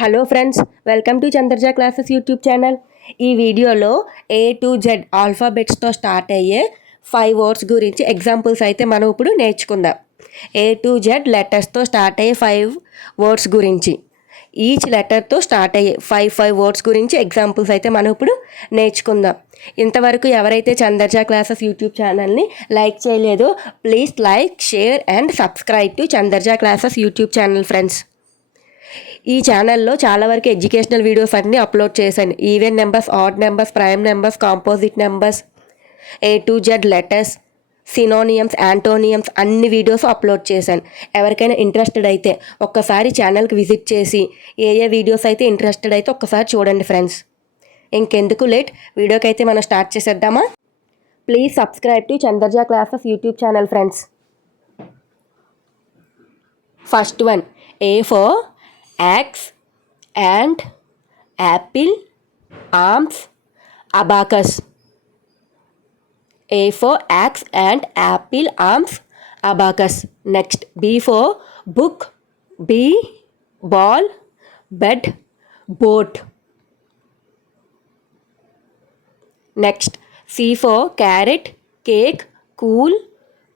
Hello friends, welcome to Chandraja classes YouTube channel. ఈ వీడియోలో A to Z ఆల్ఫాబెట్స్తో స్టార్ట్ అయ్యే 5 వర్డ్స్ గురించి ఎగ్జాంపుల్స్ అయితే మనం ఇప్పుడు నేర్చుకుందాం. A to Z లెటర్స్తో స్టార్ట్ అయ్యే 5 వర్డ్స్ గురించి, ఈచ్ లెటర్తో స్టార్ట్ అయ్యే 5 వర్డ్స్ గురించి ఎగ్జాంపుల్స్ అయితే మనం ఇప్పుడు నేర్చుకుందాం. ఇంతవరకు ఎవరైతే చంద్రజ క్లాసెస్ యూట్యూబ్ ఛానల్ని లైక్ చేయలేదో please like, share and subscribe to Chandraja classes YouTube channel friends. ఈ ఛానల్లో చాలా వరకు ఎడ్యుకేషనల్ వీడియోస్ అన్నీ అప్లోడ్ చేశాను. Even numbers, odd numbers, prime numbers, composite numbers, A to Z letters, synonyms, antonyms అన్ని వీడియోస్ అప్లోడ్ చేశాను. ఎవరికైనా ఇంట్రెస్టెడ్ అయితే ఒక్కసారి ఛానల్కి విజిట్ చేసి ఏ వీడియోస్ అయితే ఇంట్రెస్టెడ్ అయితే ఒక్కసారి చూడండి ఫ్రెండ్స్. ఇంకెందుకు లేట్, వీడియోకి అయితే మనం స్టార్ట్ చేసేద్దామా? Please subscribe to Chandraja classes YouTube channel friends. First one, A for axe, ant, apple, arms, abacus. A for axe, ant, apple, arms, abacus. Next, B for book, bee, ball, bed, boat. Next, C for carrot, cake, cool,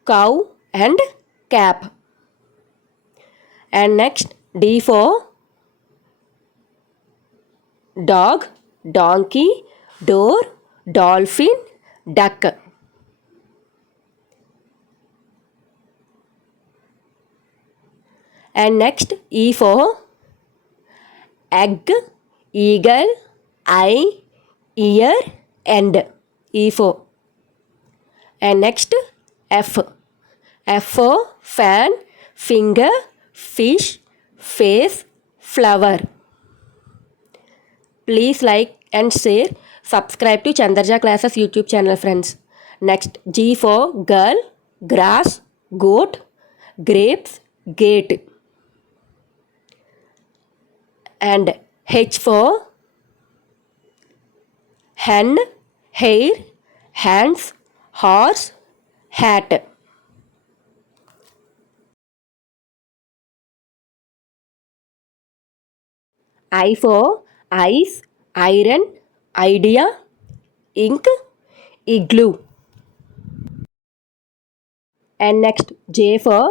cow and cap. And next, D for dog, donkey, door, dolphin, duck. And next, E for egg, eagle, eye, ear, end. E for. And next, F. F for fan, finger, fish, face, flower. Please like and share, subscribe to Chandraja Classes YouTube channel friends. Next, G for girl, grass, goat, grapes, gate. And H for hen, hair, hands, horse, hat. I for ice, iron, idea, ink, igloo. And next, J for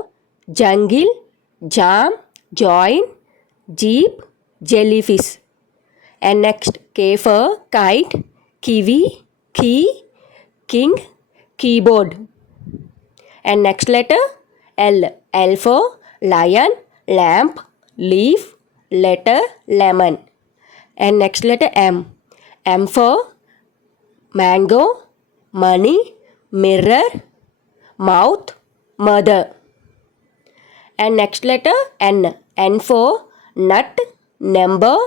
jungle, jam, join, jeep, jellyfish. And next, K for kite, kiwi, key, king, keyboard. And next letter, L. L for lion, lamp, leaf, letter, lemon. And next letter, M. M for mango, money, mirror, mouth, mother. And next letter, N. N for nut, number,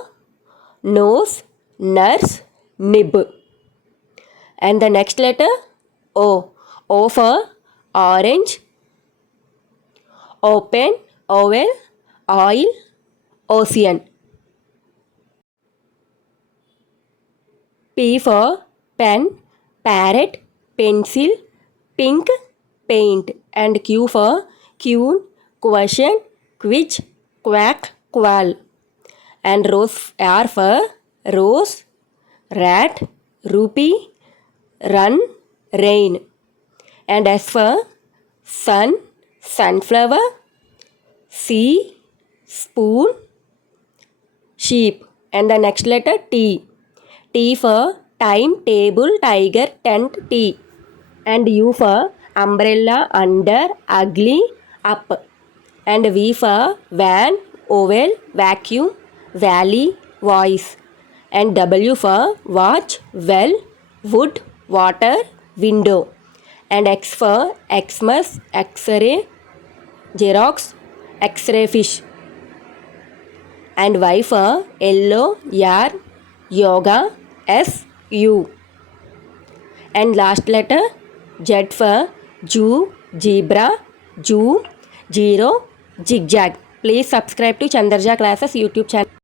nose, nurse, nib. And the next letter, O. O for orange, open, oval, oil, ocean. P for pen, parrot, pencil, pink, paint. And Q for queen, question, quiz, quack, quail. And R for rose, rat, rupee, run, rain. And S for sun, sunflower, sea, spoon, sheep. And the next letter, T. T for time, table, tiger, tent, tea. And U for umbrella, under, ugly, up. And V for van, oval, vacuum, valley, voice. And W for watch, well, wood, water, window. And X for Xmas, X-ray, Xerox, X-ray fish. And Y for yellow, yarn, yoga, S, U. And last letter, Z for Jew, zebra, Jew, zero, zigzag. Please subscribe to Chandraja Classes YouTube channel.